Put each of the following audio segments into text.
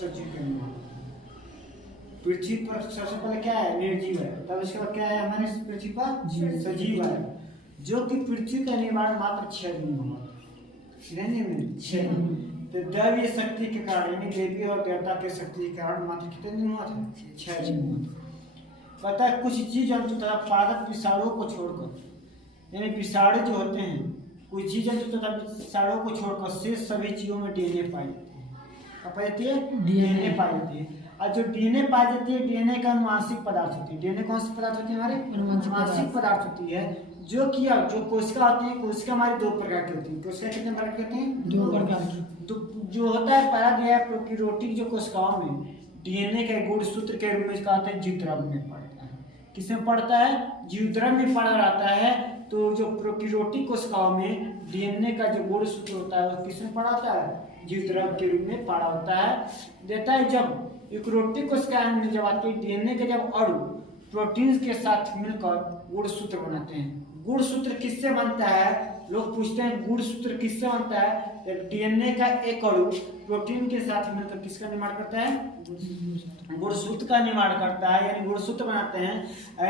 सजीव का निर्माण। पृथ्वी पर सबसे पहले क्या है, निर्जीव है, तब उसके बाद क्या है हमारे पृथ्वी पर सजीव है, जो कि पृथ्वी का निर्माण मात्र 6 दिन में हुआ। में 6 दिन। तो दैवीय शक्ति के कारण यानी देवी और देवता के शक्ति के कारण मात्र कितने दिन हुआ था, 6 दिन हुआ था। कहता है कुछ जीव जंतु तथा पादप विषाणुओं को छोड़कर, यानी विषाणु जो होते हैं, कुछ जीव जंतु तथा विषाणुओं को छोड़कर शेष सभी जीवों में डीएनए पाई जाती है। क्या पाई जाती है, डीएनए पाई जाती है। और जो डीएनए पाई जाती है, डीएनए का अनुवांशिक पदार्थ होती है। डीएनए कौन सी पदार्थ होती है, हमारे अनुवांशिक पदार्थ होती है, जो कि जो कोशिका होती है, कोशिका हमारी 2 प्रकार की होती है। कोशिका कितने प्रकार की होती हैं, 2 प्रकार की। जो होता है पहला दिया है प्रोकैरियोटिक जो कोशिकाओं में डीएनए के गुणसूत्र के रूप में इसका आता है जीवद्रव्य में पड़ता है। किसमें पड़ता है, जीवद्रव्य में पड़ा रहता है। तो जो प्रोकैरियोटिक कोशिकाओं में डीएनए का जो गुणसूत्र होता है वो किसमें पड़ा होता है, जीवद्रव्य के रूप में पड़ा होता है। देता है जब यूकेरियोटिक कोशिकाएं में जब आती है, डीएनए के जब अणु प्रोटीन के साथ मिलकर गुणसूत्र बनाते हैं। गुणसूत्र किससे बनता है, लोग पूछते हैं गुणसूत्र किससे बनता है। डीएनए का एक अणु प्रोटीन के साथ मिलकर किसका निर्माण करता है, गुणसूत्र का निर्माण करता है, यानी गुणसूत्र बनाते हैं।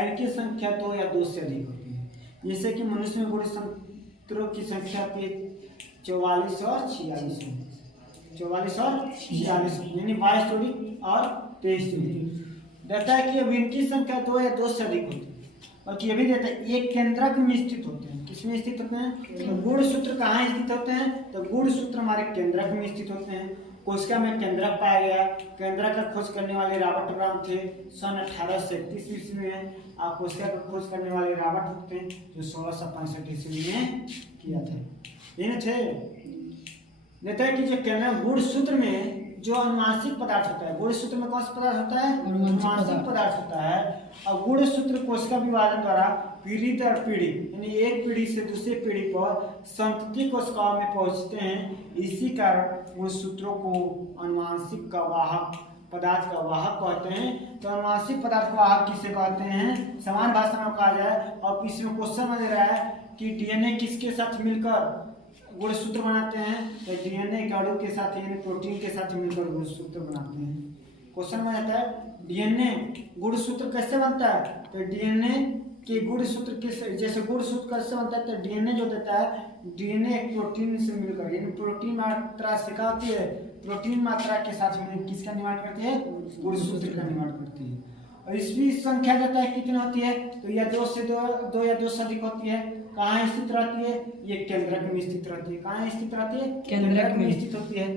इनकी संख्या 2 या 2 से अधिक होती है। जैसे कि मनुष्य में गुणसूत्रों की संख्या 44 और 46 है। 44 और 46 यानी 22 जोड़ी और 23 जोड़ी। देता है कि अब इनकी संख्या 2 या 2 से अधिक होती है। और ये भी देता है एक केंद्रक में स्थित होते हैं। किसमें स्थित होते हैं, तो गुणसूत्र कहाँ स्थित होते हैं, तो गुणसूत्र हमारे केंद्रक में स्थित होते हैं। कोशिका में केंद्रक पाया गया। केंद्रक का खोज करने वाले रॉबर्ट ब्राउन थे, सन 1831 ईस्वी में। कोशिका का खोज करने वाले रॉबर्ट हुक थे, जो 1665 ईस्वी में किया था। इन थे। देता है कि जो केंद्र गुणसूत्र में जो अनुवांशिक पदार्थ होता है, गुणसूत्र में कौन सा पदार्थ होता है, अनुवांशिक पदार्थ होता है। और गुणसूत्र कोशिका विभाजन द्वारा पीढ़ी दर पीढ़ी यानी एक पीढ़ी से दूसरी पीढ़ी पर संतति कोशिकाओं में पहुंचते हैं। इसी कारण गुणसूत्रों को अनुवांशिक का वाहक पदार्थ का वाहक कहते हैं। तो अनुवांशिक पदार्थ का वाहक किसे कहते हैं, समान भाषा में कहा जाए। और इसमें क्वेश्चन में दे रहा है कि डीएनए किसके साथ मिलकर गुणसूत्र बनाते हैं, तो डीएनए के अणु के साथ यानी प्रोटीन के साथ मिलकर गुणसूत्र बनाते हैं। क्वेश्चन में आता है डीएनए गुणसूत्र कैसे बनता है, तो डीएनए के गुणसूत्र किस जैसे गुणसूत्र कैसे बनता है, तो डीएनए जो देता है, डीएनए एक प्रोटीन से मिलकर यानी प्रोटीन मात्रा से क्या होती है, प्रोटीन मात्रा के साथ मिलकर किसका निर्माण करती है, गुणसूत्र का निर्माण करती है। और इसकी संख्या देता है कितनी होती है, तो या 2 या 2 से अधिक होती है। कहाँ स्थित रहती है, ये केंद्रक में स्थित रहती है। कहाँ स्थित रहती है, केंद्रक में स्थित होती है।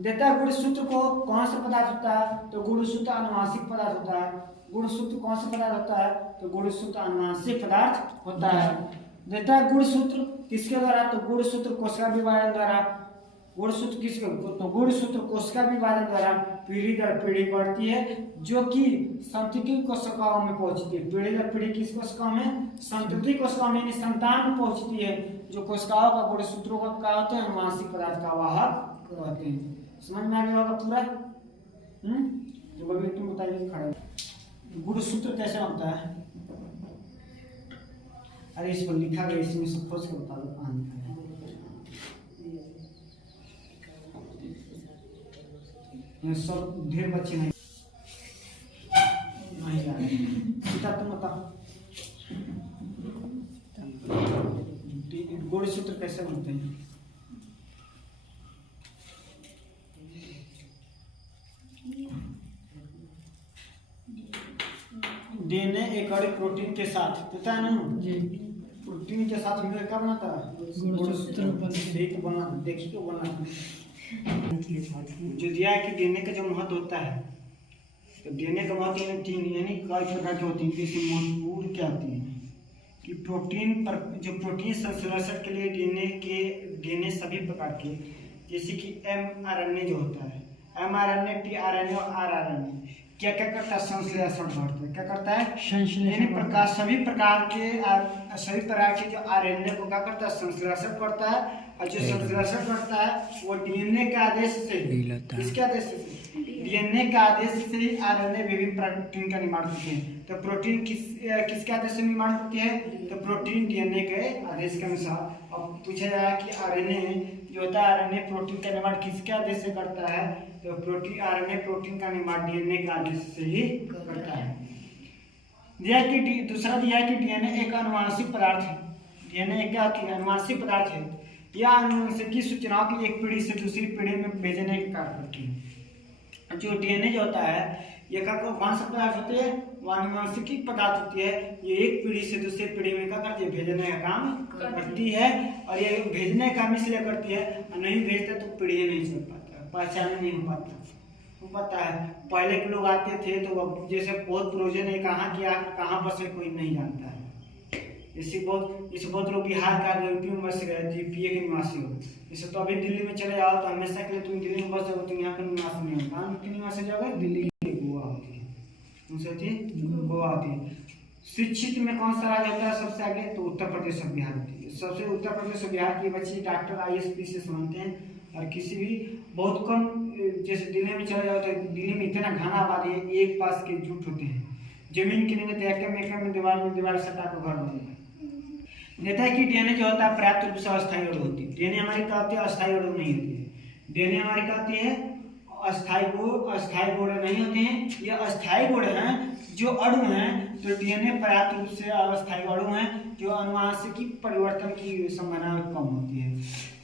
देता है गुणसूत्र को कौन सा पदार्थ होता है, तो गुणसूत्र अनुवांशिक पदार्थ होता है। गुणसूत्र कौन सा पदार्थ होता है, तो गुणसूत्र अनुवांशिक पदार्थ होता है। देता है गुणसूत्र किसके द्वारा, तो गुणसूत्र कोशिका विभाजन द्वारा। गुणसूत्र किसके, तो गुणसूत्र कोशिका विभाजन द्वारा पीढ़ी दर पीढ़ी बढ़ती है, जो कि संतति कोशिकाओं में पहुंचती है। पीढ़ी दर पीढ़ी किस कोशिकाओं में, संतति कोशिकाओं में यानी संतान में पहुंचती है। जो कोशिकाओं का गुणसूत्रों का क्या होते हैं, अनुवांशिक पदार्थ का वाहक कहते हैं। समझ में आ गया होगा पूरा। जो बगल तुम बताइए खड़ा गुणसूत्र कैसे बनता है। अरे इसको लिखा गया, इसमें से खोज कर बता दो कहाँ लिखा है। सब ढेर बच्चे नहीं जा रहे। सीता तुम बताओ गुणसूत्र कैसे बनते हैं। डीएनए एक और प्रोटीन के साथ पता है ना जी, प्रोटीन के साथ मिलकर क्या बनाता है, गुणसूत्र बना। देखिए क्यों बना जो दिया है कि डीएनए का जो महत्व होता है, तो डीएनए का महत्व यानी 3 यानी कई प्रकार के होती है। इसमें महत्वपूर्ण क्या होती है कि प्रोटीन पर जो प्रोटीन संश्लेषण के लिए डीएनए सभी प्रकार के, जैसे कि एमआरएनए जो होता है, एमआरएनए, टीआरएनए और आरआरएनए क्या क्या करता है, संश्लेषण करता है। क्या करता है, संश्लेषण। सभी प्रकार के जो आरएनए को क्या करता है, संश्लेषण करता है। और जो संश्लेषण करता है वो डीएनए के आदेश से, किसके आदेश से, डीएनए के आदेश से ही आरएनए विभिन्न प्रोटीन का निर्माण करते हैं। तो प्रोटीन किसके आदेश से निर्माण करती है, तो प्रोटीन डीएनए के आदेश के अनुसार। अब पूछा जाए कि आरएनए जो होता है, आरएनए प्रोटीन का निर्माण किसके आदेश से करता है, तो प्रोटीन आरएनए प्रोटीन का निर्माण डीएनए के आदेश से ही करता है। दिया कि दूसरा दिया है कि डीएनए एक आनुवंशिक पदार्थ है। डीएनए क्या होती है? आनुवंशिक पदार्थ है। यह आनुवंशिक सूचनाओं की एक पीढ़ी से दूसरी पीढ़ी में भेजने का कार्य करती है। जो डीएनए जो होता है ये क्या कौन सा पदार्थ होती है? आनुवंशिक पदार्थ होती है। ये एक पीढ़ी से दूसरी पीढ़ी में क्या करती है? भेजने का काम करती है। और ये भेजने का काम इसलिए करती है, नहीं भेजते तो पीढ़ी नहीं चल पाता, पहचान नहीं हो पाता। तो पता है पहले के लोग आते थे तो जैसे बहुत प्रोजन है कहाँ किया कहाँ बसे कोई नहीं जानता है। इसी बहुत लोग बिहार का यूपी में बस गए, यूपी के निवासी हो। जैसे तो अभी दिल्ली में चले जाओ तो हमेशा के लिए तुम दिल्ली में बस जाओ तो यहाँ का निवासी नहीं होगा। कहाँ के निवासी जाओगे? दिल्ली की गोवा होती है, कौन सी होती है? गोवा होती है। शिक्षित में कौन सा राज्य होता है सबसे आगे? तो उत्तर प्रदेश और बिहार होती है। सबसे उत्तर प्रदेश और बिहार के बच्चे डॉक्टर IAS से बनते हैं। और किसी भी बहुत कम जैसे दिल्ली में चले जाओ तो दिल्ली में इतना घना आबादी है, एक पास के जुट होते हैं, जमीन किनेंगे तो एकम में दीवार सटा को घर बनेगा। नेता की डीएनए जो होता है पर्याप्त रूप से अस्थायी अणु होती है। डीएनए हमारी क्या होती है? अस्थायी अणु नहीं होती है। डीएनए हमारी क्या होती है? अस्थायी गुण नहीं होते हैं। ये अस्थायी गुण हैं जो अणु हैं। तो डीएनए पर्याप्त रूप से अस्थायी अणु हैं जो आनुवंशिक परिवर्तन की संभावना कम होती है।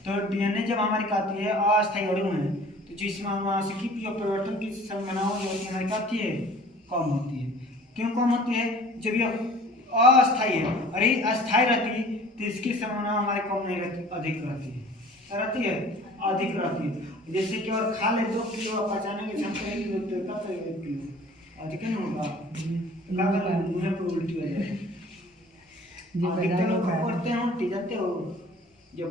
तो डीएनए जब हमारी कहती है अस्थायी अणु है तो जिसमें आनुवंशिक परिवर्तन की संभावना जो होती है हमारी कहती है कम होती है। क्यों कम होती है? जब ये अस्थायी है और ये अस्थायी रहती तो इसकी संभावना हमारे कम नहीं रहती, अधिक रहती है। अधिक रहती है। जैसे कि और खा ले 2 किलो पचाने की क्षमता 1 किलो तो कब 1 किलो अधिक नहीं होगा, मुँह पे उल्टी हो जाए। अधिकतर लोग करते हैं उल्टी जाते हो जब